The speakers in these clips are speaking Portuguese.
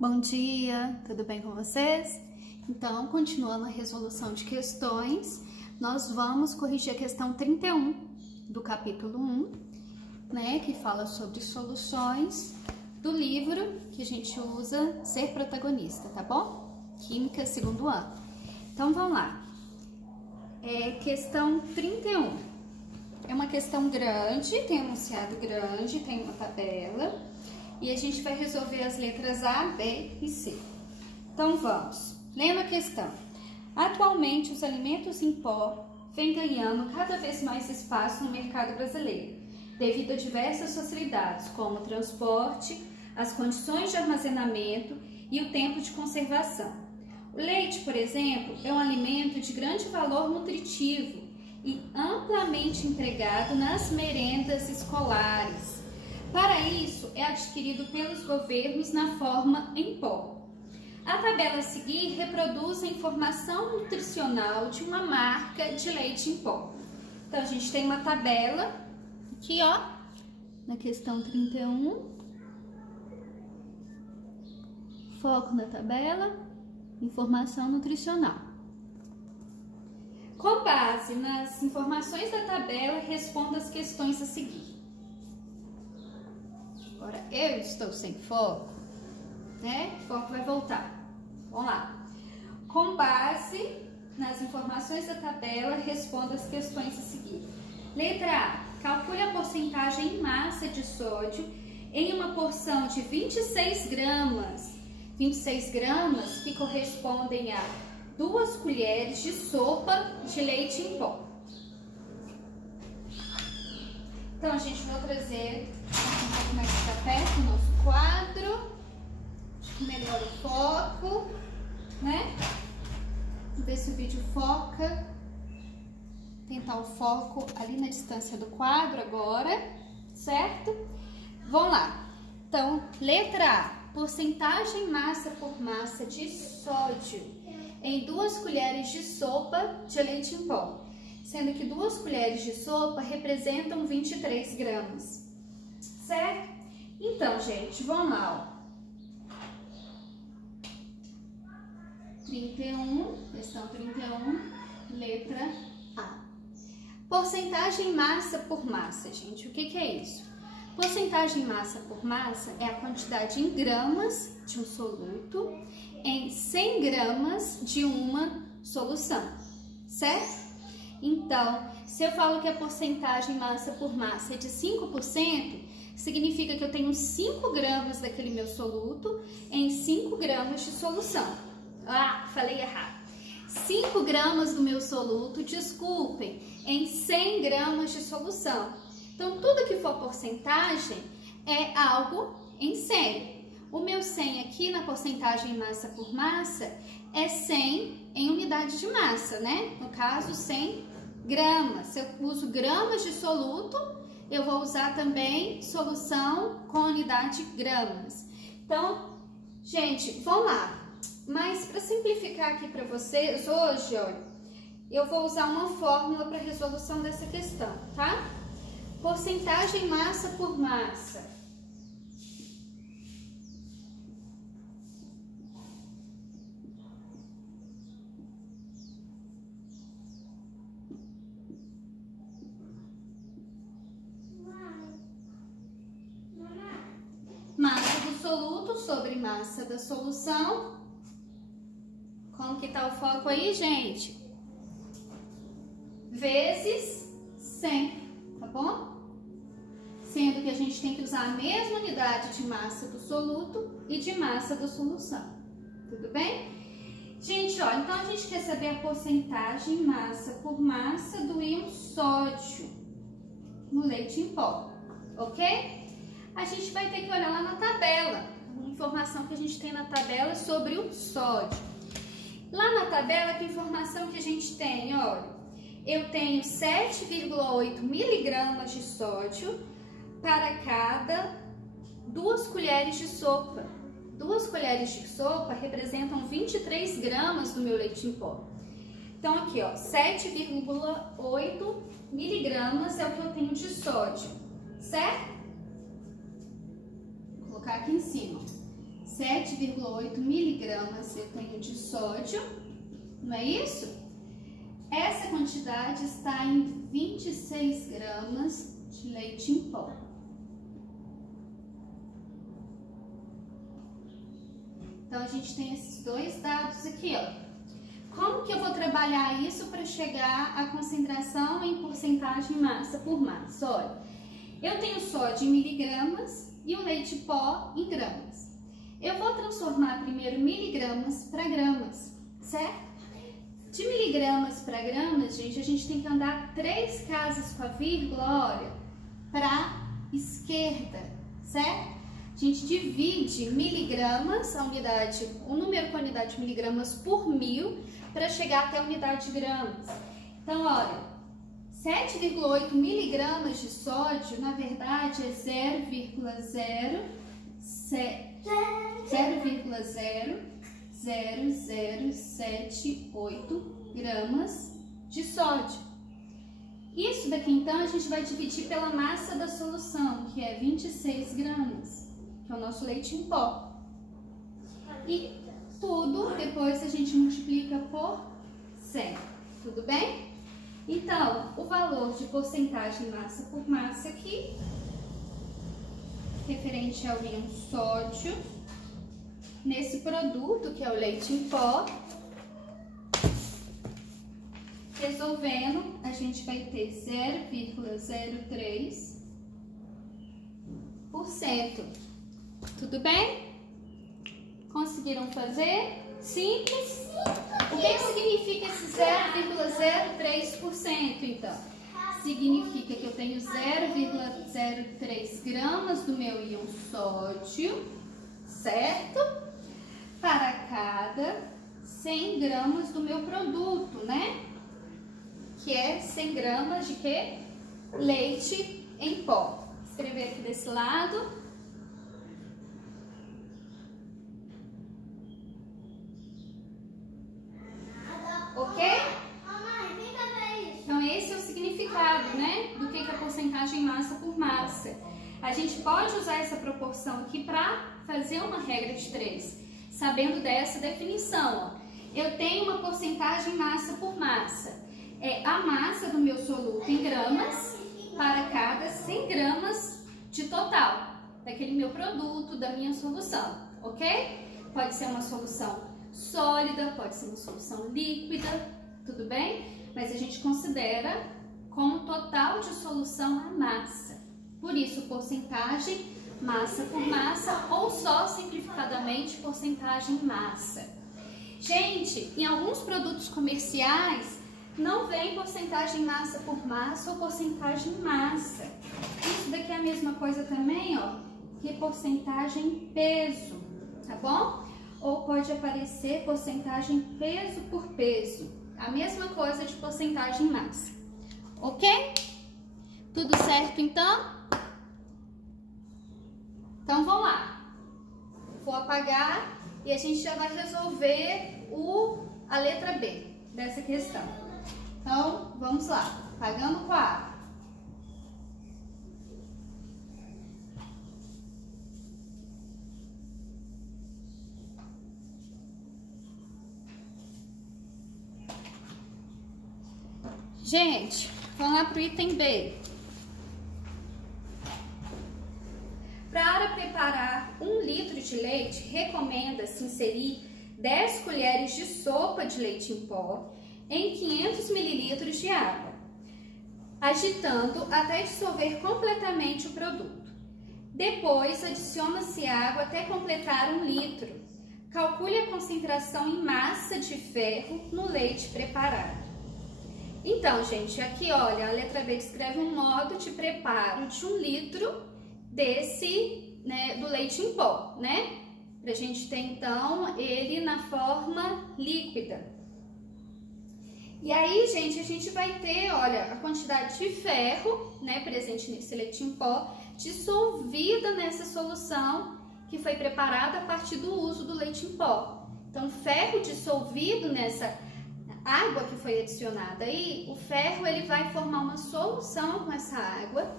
Bom dia, tudo bem com vocês? Então, continuando a resolução de questões, nós vamos corrigir a questão 31 do capítulo 1, né, que fala sobre soluções do livro que a gente usa Ser Protagonista, tá bom? Química, segundo ano. Então, vamos lá. Questão 31. É uma questão grande, tem um enunciado grande, tem uma tabela. E a gente vai resolver as letras A, B e C. Então, vamos. Lendo a questão. Atualmente, os alimentos em pó vêm ganhando cada vez mais espaço no mercado brasileiro, devido a diversas facilidades, como o transporte, as condições de armazenamento e o tempo de conservação. O leite, por exemplo, é um alimento de grande valor nutritivo e amplamente empregado nas merendas escolares. Para isso, é adquirido pelos governos na forma em pó. A tabela a seguir reproduz a informação nutricional de uma marca de leite em pó. Então, a gente tem uma tabela aqui, ó, na questão 31. Foco na tabela, informação nutricional. Com base nas informações da tabela, responda as questões a seguir. Agora, eu estou sem foco, né? O foco vai voltar. Vamos lá. Com base nas informações da tabela, responda as questões a seguir. Letra A. Calcule a porcentagem em massa de sódio em uma porção de 26 gramas. 26 gramas que correspondem a 2 colheres de sopa de leite em pó. Então, a gente vai trazer um pouco mais para perto o nosso quadro. Acho que melhora o foco, né? Vamos ver se o vídeo foca. Tentar o foco ali na distância do quadro agora, certo? Vamos lá. Então, letra A. Porcentagem massa por massa de sódio em 2 colheres de sopa de leite em pó, sendo que 2 colheres de sopa representam 23 gramas, certo? Então, gente, vamos lá, ó. 31, questão 31, letra A. Porcentagem massa por massa, gente, o que é isso? Porcentagem massa por massa é a quantidade em gramas de um soluto em 100 gramas de uma solução, certo? Então, se eu falo que a porcentagem massa por massa é de 5%, significa que eu tenho 5 gramas daquele meu soluto em 5 gramas de solução. Ah, falei errado. 5 gramas do meu soluto, desculpem, em 100 gramas de solução. Então, tudo que for porcentagem é algo em 100. O meu 100 aqui na porcentagem massa por massa é 100 em unidade de massa, né? No caso, 100 gramas. Se eu uso gramas de soluto, eu vou usar também solução com unidade de gramas. Então, gente, vamos lá. Mas para simplificar aqui para vocês hoje, olha, eu vou usar uma fórmula para resolução dessa questão, tá? Porcentagem massa por massa. Massa do soluto sobre massa da solução. Como que tá o foco aí, gente? Vezes 100, tá bom? Sendo que a gente tem que usar a mesma unidade de massa do soluto e de massa da solução. Tudo bem? Gente, ó, então a gente quer saber a porcentagem massa por massa do íon sódio no leite em pó, ok? A gente vai ter que olhar lá na tabela, a informação que a gente tem na tabela sobre o sódio. Lá na tabela, que informação que a gente tem? Olha, eu tenho 7,8 miligramas de sódio para cada 2 colheres de sopa. 2 colheres de sopa representam 23 gramas do meu leite em pó. Então, aqui, ó, 7,8 miligramas é o que eu tenho de sódio, certo? Vou colocar aqui em cima. 7,8 miligramas eu tenho de sódio, não é isso? Essa quantidade está em 26 gramas de leite em pó. Então, a gente tem esses dois dados aqui, ó. Como que eu vou trabalhar isso para chegar à concentração em porcentagem massa por massa? Olha, eu tenho sódio em miligramas e o leite em pó em gramas. Eu vou transformar primeiro miligramas para gramas, certo? De miligramas para gramas, gente, a gente tem que andar 3 casas com a vírgula, olha, para esquerda, certo? A gente divide miligramas, o número com a unidade de miligramas por 1000 para chegar até a unidade de gramas. Então, olha, 7,8 miligramas de sódio, na verdade, é 0,0078 gramas de sódio. Isso daqui, então, a gente vai dividir pela massa da solução, que é 26 gramas, que é o nosso leite em pó. E tudo depois a gente multiplica por 100, tudo bem? Então, o valor de porcentagem massa por massa aqui, referente ao íon sódio, nesse produto que é o leite em pó, resolvendo, a gente vai ter 0,03%. Tudo bem? Conseguiram fazer? Simples? O que significa esse 0,03%, então? Significa que eu tenho 0,03 gramas do meu íon sódio, certo? Para cada 100 gramas do meu produto, né? Que é 100 gramas de quê? Leite em pó. Vou escrever aqui desse lado. Ok? Então, esse é o significado, né? Do que é a porcentagem massa por massa. A gente pode usar essa proporção aqui para fazer uma regra de 3, sabendo dessa definição. Ó. Eu tenho uma porcentagem massa por massa. É a massa do meu soluto em gramas para cada 100 gramas de total daquele meu produto, da minha solução, ok? Pode ser uma solução sólida, pode ser uma solução líquida, tudo bem? Mas a gente considera como total de solução a massa. Por isso, porcentagem massa por massa ou só simplificadamente porcentagem massa. Gente, em alguns produtos comerciais não vem porcentagem massa por massa ou porcentagem massa. Isso daqui é a mesma coisa também, ó, que porcentagem peso, tá bom? Ou pode aparecer porcentagem peso por peso. A mesma coisa de porcentagem massa. Ok? Tudo certo, então? Então, vamos lá. Vou apagar e a gente já vai resolver a letra B dessa questão. Então, vamos lá. Apagando com a água. Gente, vamos lá para o item B. Para preparar 1 litro de leite, recomenda-se inserir 10 colheres de sopa de leite em pó em 500 ml de água, agitando até dissolver completamente o produto. Depois, adiciona-se água até completar 1 litro. Calcule a concentração em massa de ferro no leite preparado. Então, gente, aqui, olha, a letra B descreve um modo de preparo de 1 litro do leite em pó, né? Pra gente ter, então, ele na forma líquida. E aí, gente, a gente vai ter, olha, a quantidade de ferro, né, presente nesse leite em pó, dissolvida nessa solução que foi preparada a partir do uso do leite em pó. Então, ferro dissolvido nessa água que foi adicionada aí, o ferro ele vai formar uma solução com essa água.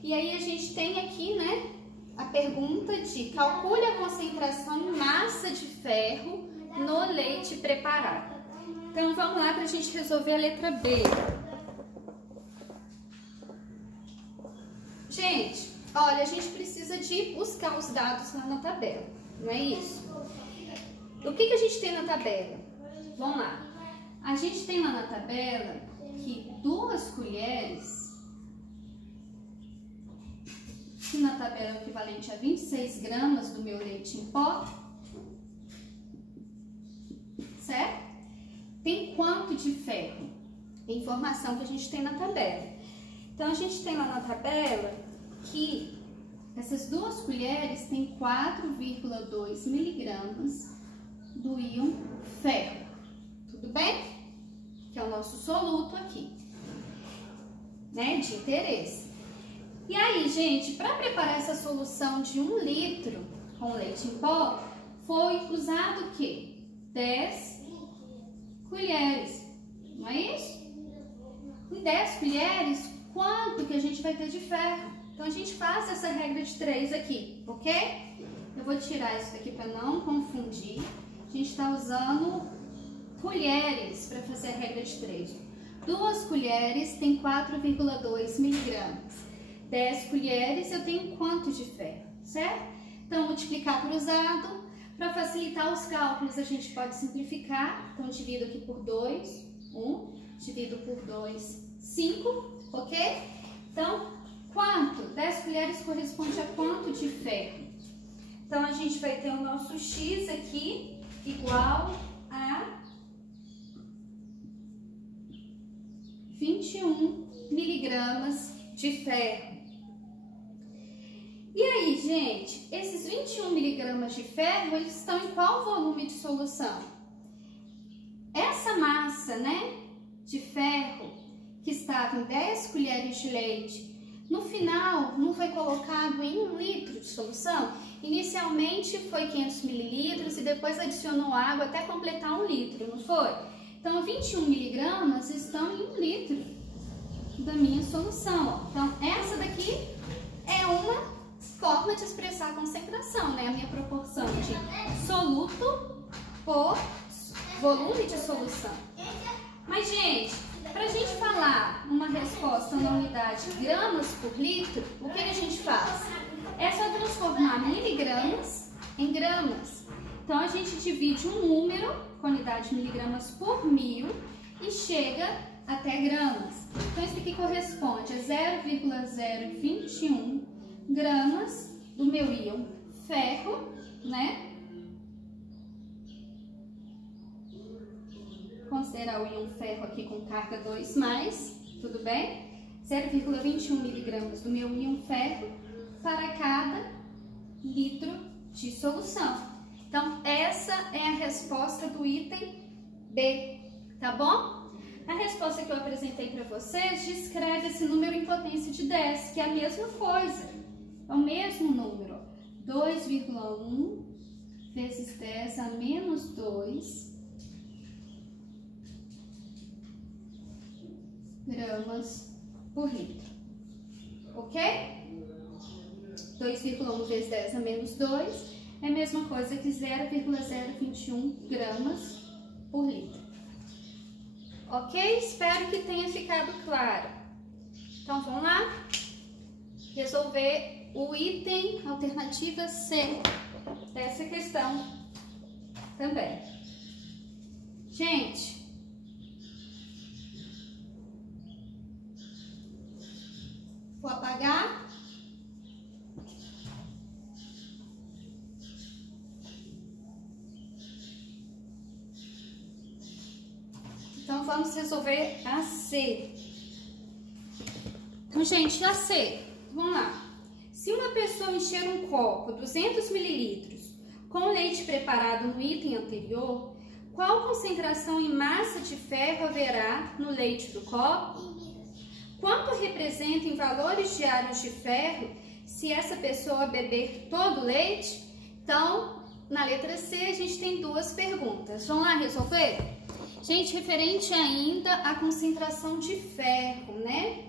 E aí a gente tem aqui, né, a pergunta de calcule a concentração em massa de ferro no leite preparado. Então, vamos lá para a gente resolver a letra B. Gente, olha, a gente precisa de buscar os dados lá na tabela, não é isso? O que a gente tem na tabela? Vamos lá. A gente tem lá na tabela que 2 colheres, que na tabela é equivalente a 26 gramas do meu leite em pó, certo? Tem quanto de ferro? É a informação que a gente tem na tabela. Então, a gente tem lá na tabela que essas 2 colheres têm 4,2 miligramas do íon ferro. Tudo bem? Que é o nosso soluto aqui, né, de interesse. E aí, gente, para preparar essa solução de 1 litro com leite em pó, foi usado o quê? 10 colheres, não é isso? Em 10 colheres, quanto que a gente vai ter de ferro? Então, a gente faz essa regra de 3 aqui, ok? Eu vou tirar isso daqui para não confundir. A gente está usando colheres para fazer a regra de 3. 2 colheres tem 4,2 miligramas. 10 colheres eu tenho quanto de ferro, certo? Então, multiplicar cruzado. Para facilitar os cálculos, a gente pode simplificar. Então, divido aqui por 2, 1. Divido por 2, 5, ok? Então, quanto? 10 colheres corresponde a quanto de ferro? Então, a gente vai ter o nosso X aqui igual a 21 miligramas de ferro. E aí, gente, esses 21 miligramas de ferro, eles estão em qual volume de solução? Essa massa, né, de ferro que estava em 10 colheres de leite, no final não foi colocado em 1 litro de solução? Inicialmente foi 500 mililitros e depois adicionou água até completar 1 litro, não foi? Então, 21 miligramas estão em 1 litro da minha solução. Ó. Então, essa daqui é uma forma de expressar a concentração, né? A minha proporção de soluto por volume de solução. Mas, gente, para a gente falar uma resposta na unidade gramas por litro, o que a gente faz? É só transformar miligramas em gramas. Então, a gente divide um número com a unidade miligramas por 1000 e chega até gramas. Então, isso aqui corresponde a 0,021 gramas do meu íon ferro, né? Considerar o íon ferro aqui com carga 2+, tudo bem? 0,21 miligramas do meu íon ferro para cada litro de solução. Então, essa é a resposta do item B, tá bom? A resposta que eu apresentei para vocês descreve esse número em potência de 10, que é a mesma coisa. É o mesmo número, 2,1 vezes 10 a menos 2 gramas por litro, ok? 2,1 vezes 10 a menos 2 é a mesma coisa que 0,021 gramas por litro, ok? Espero que tenha ficado claro. Então, vamos lá resolver o item alternativa C dessa questão também. Gente, vou apagar. Então, vamos resolver a C. Então, gente, a C, vamos lá. Se uma pessoa encher um copo 200 mililitros com leite preparado no item anterior, qual concentração em massa de ferro haverá no leite do copo? Quanto representa em valores diários de ferro se essa pessoa beber todo o leite? Então, na letra C, a gente tem 2 perguntas. Vamos lá resolver? Gente, referente ainda à concentração de ferro, né,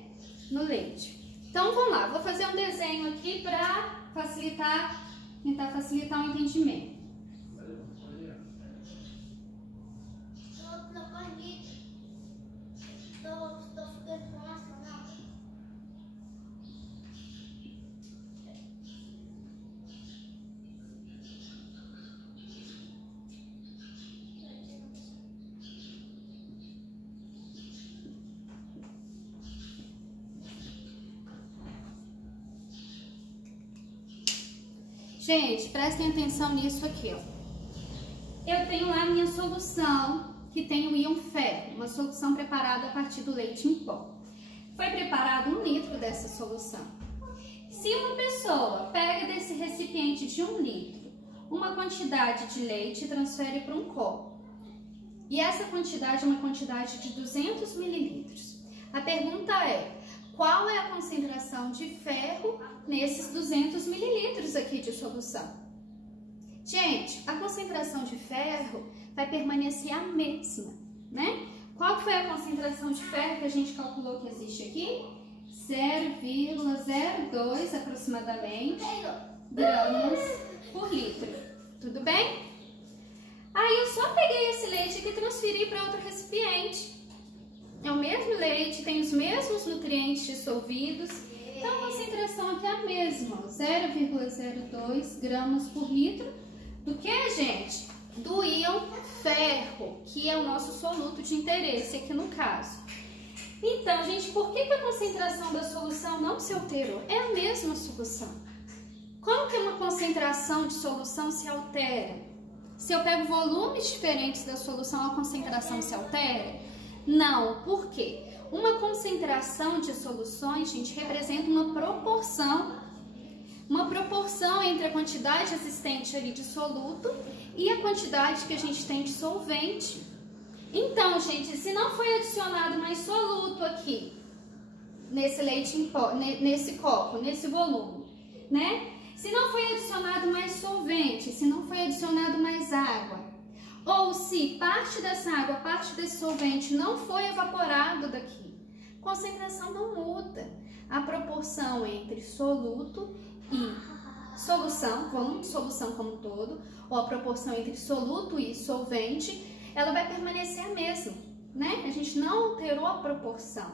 no leite. Então, vamos lá. Vou fazer um desenho aqui para tentar facilitar o entendimento. Gente, prestem atenção nisso aqui, ó. Eu tenho lá a minha solução, que tem o íon ferro, uma solução preparada a partir do leite em pó. Foi preparado 1 litro dessa solução. Se uma pessoa pega desse recipiente de 1 litro, uma quantidade de leite e transfere para um copo, e essa quantidade é uma quantidade de 200 mililitros. A pergunta é, qual é a concentração de ferro nesses 200 mililitros aqui de solução? Gente, a concentração de ferro vai permanecer a mesma, né? Qual foi a concentração de ferro que a gente calculou que existe aqui? 0,02 aproximadamente gramas por litro. Tudo bem? Aí eu só peguei esse leite aqui e transferi para outro recipiente. É o mesmo leite, tem os mesmos nutrientes dissolvidos, então a concentração aqui é a mesma, 0,02 gramas por litro do que, gente? Do íon ferro, que é o nosso soluto de interesse aqui no caso. Então, gente, por que a concentração da solução não se alterou? É a mesma solução. Como que uma concentração de solução se altera? Se eu pego volumes diferentes da solução, a concentração se altera? Não, por quê? Uma concentração de soluções, gente, representa uma proporção entre a quantidade existente ali de soluto e a quantidade que a gente tem de solvente. Então, gente, se não foi adicionado mais soluto aqui, nesse leite em pó, nesse copo, nesse volume, né? Se não foi adicionado mais solvente, se não foi adicionado mais água, ou se parte dessa água, parte desse solvente não foi evaporado daqui, concentração não muda. A proporção entre soluto e solução, volume de solução como um todo, ou a proporção entre soluto e solvente, ela vai permanecer a mesma, né? A gente não alterou a proporção,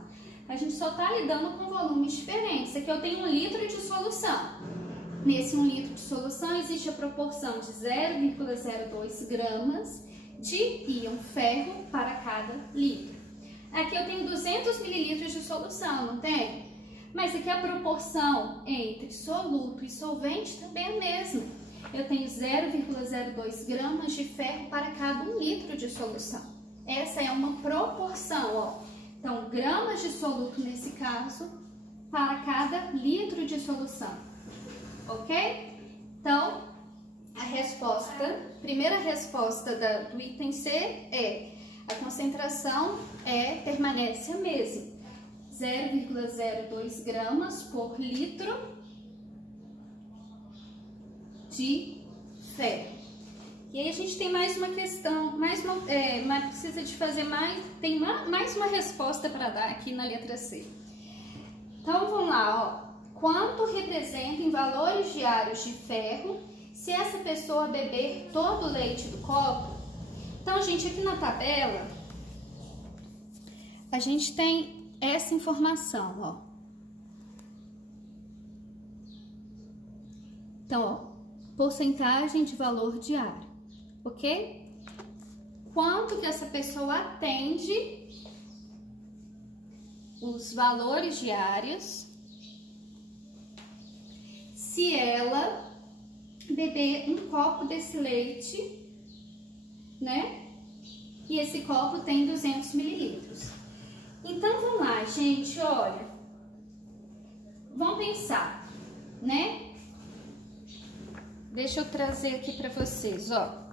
a gente só está lidando com volumes diferentes. Aqui eu tenho 1 litro de solução. Nesse 1 litro de solução existe a proporção de 0,02 gramas de íon ferro para cada litro. Aqui eu tenho 200 mililitros de solução, não tem? Mas aqui a proporção entre soluto e solvente também é a mesma. Eu tenho 0,02 gramas de ferro para cada 1 litro de solução. Essa é uma proporção, ó. Então, gramas de soluto nesse caso para cada litro de solução. Ok? Então, primeira resposta do item C é: a concentração permanece a mesma, 0,02 gramas por litro de ferro. E aí a gente tem mais uma questão, precisa de fazer tem mais uma resposta para dar aqui na letra C. Então vamos lá, ó. Quanto representa em valores diários de ferro se essa pessoa beber todo o leite do copo? Então, gente, aqui na tabela a gente tem essa informação, ó. Então, ó, porcentagem de valor diário, ok? Quanto que essa pessoa atende os valores diários se ela beber um copo desse leite, né? E esse copo tem 200 mililitros. Então, vamos lá, gente, olha. Vamos pensar, né? Deixa eu trazer aqui para vocês, ó.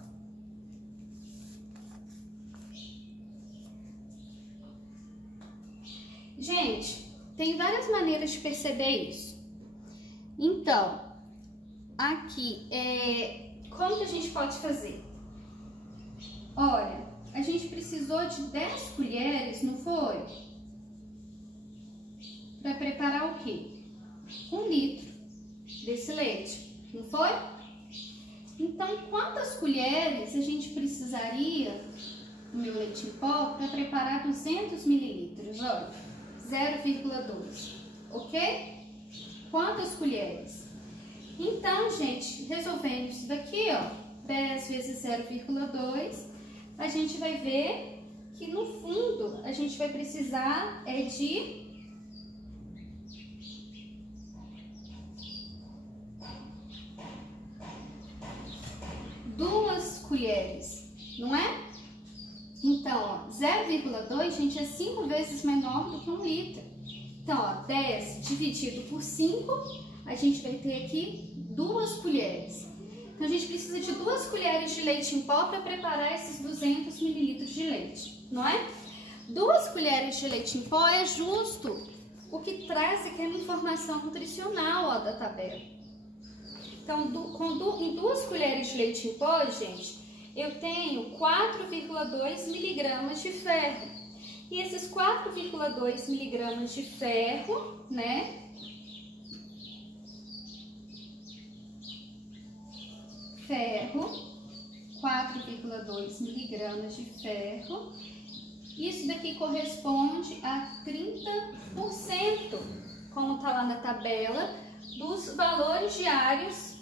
Gente, tem várias maneiras de perceber isso. Então, aqui, como que a gente pode fazer? Olha, a gente precisou de 10 colheres, não foi? Para preparar o quê? 1 litro. desse leite, não foi? Então, quantas colheres a gente precisaria do meu leite em pó para preparar 200 mililitros? Olha, 0,2, ok? Quantas colheres? Então, gente, resolvendo isso daqui, ó, 10 vezes 0,2, a gente vai ver que no fundo a gente vai precisar de 2 colheres, não é? Então, ó, 0,2, gente, é 5 vezes menor do que 1 litro. Então, ó, 10 dividido por 5, a gente vai ter aqui 2 colheres. Então, a gente precisa de 2 colheres de leite em pó para preparar esses 200 mililitros de leite, não é? 2 colheres de leite em pó é justo o que traz aquela informação nutricional, ó, da tabela. Então, em 2 colheres de leite em pó, gente, eu tenho 4,2 miligramas de ferro. E esses 4,2 miligramas de ferro, né? Ferro, 4,2 miligramas de ferro. Isso daqui corresponde a 30%, como tá lá na tabela, dos valores diários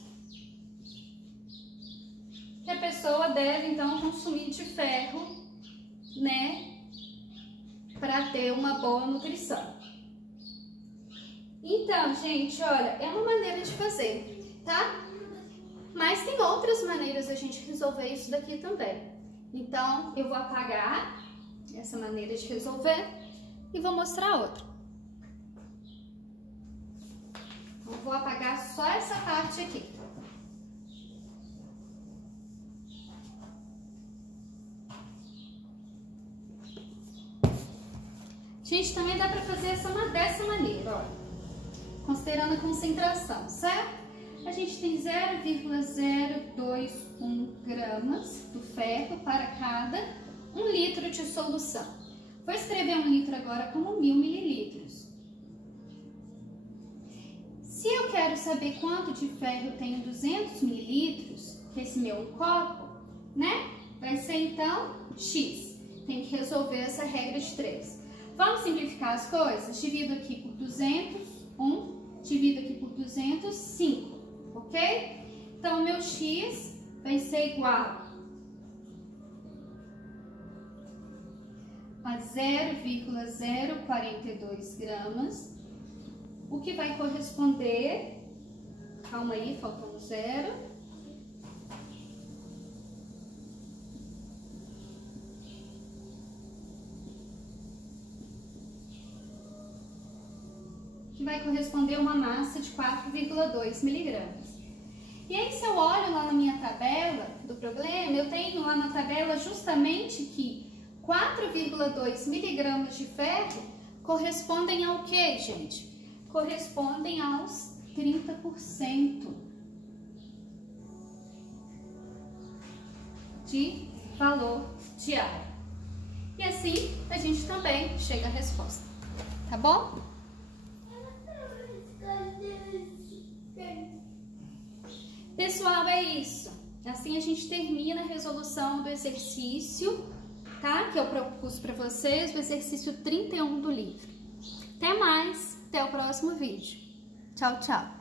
que a pessoa deve, então, consumir de ferro, né, para ter uma boa nutrição. Então, gente, olha, é uma maneira de fazer, tá? Mas tem outras maneiras de a gente resolver isso daqui também. Então, eu vou apagar essa maneira de resolver e vou mostrar outra. Eu vou apagar só essa parte aqui. Gente, também dá para fazer dessa maneira, olha. Considerando a concentração, certo? A gente tem 0,021 gramas do ferro para cada 1 litro de solução. Vou escrever 1 litro agora como 1000 mililitros. Se eu quero saber quanto de ferro tem em 200 mililitros, que é esse meu copo, né? Vai ser então X. Tem que resolver essa regra de 3. Vamos simplificar as coisas? Divido aqui por 200, 1. Divido aqui por 200, 5. Ok? Então, o meu X vai ser igual a 0,042 gramas, o que vai corresponder, calma aí, faltou um 0, que vai corresponder a uma massa de 4,2 miligramas. E aí, se eu olho lá na minha tabela do problema, eu tenho lá na tabela justamente que 4,2 miligramas de ferro correspondem ao quê, gente? Correspondem aos 30% de valor diário. E assim, a gente também chega à resposta, tá bom? Pessoal, é isso. Assim a gente termina a resolução do exercício, tá? Que eu propus para vocês, o exercício 31 do livro. Até mais, até o próximo vídeo. Tchau, tchau.